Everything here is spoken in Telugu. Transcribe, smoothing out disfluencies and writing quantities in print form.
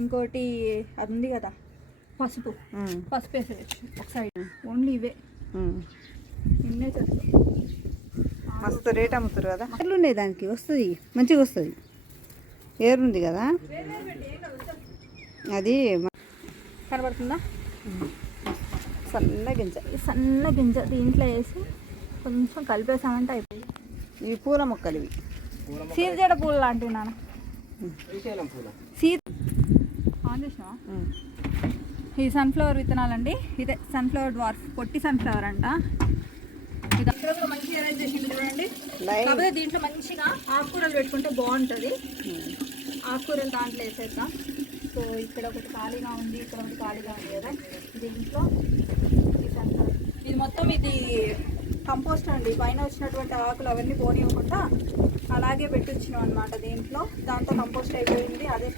ఇంకోటి అది ఉంది కదా పసుపు వేసేయచ్చు ఒక సైడ్. ఓన్లీ ఇవే ఇన్నే చేస్తాం. మస్తు రేట్ అమ్ముతారు కదా. ఎర్లు ఉన్నాయి దానికి, వస్తుంది మంచిగా వస్తుంది. ఏరుంది కదా అది కనబడుతుందా. సన్న గింజ దీంట్లో వేసి కొంచెం కలిపేసామంటే అయిపోయింది. ఇవి పూల మొక్కలు, ఇవి సీజడ పూలు లాంటివి నాన్న. ఆన్ చేసినావా? ఈ సన్ఫ్లవర్ విత్తనాలండి. ఇదే సన్ఫ్లవర్ డ్వార్ఫ్, పొట్టి సన్ఫ్లవర్ అంట. ఇది అక్కడ కూడా మంచిగా అరేంజ్ చేసింది చూడండి. కాకపోతే దీంట్లో మంచిగా ఆకుకూరలు పెట్టుకుంటే బాగుంటుంది. ఆకుకూరలు దాంట్లో వేసేద్దాం. సో ఇక్కడ ఒకటి ఖాళీగా ఉంది, ఇక్కడ ఒకటి ఖాళీగా ఉంది కదా. దీంట్లో ఇది మొత్తం ఇది కంపోస్ట్ అండి. పైన వచ్చినటువంటి ఆకులు అవన్నీ పోనివ్వకుండా అలాగే పెట్టించినాం అనమాట దీంట్లో. దాంతో కంపోస్ట్ అయిపోయింది. అదే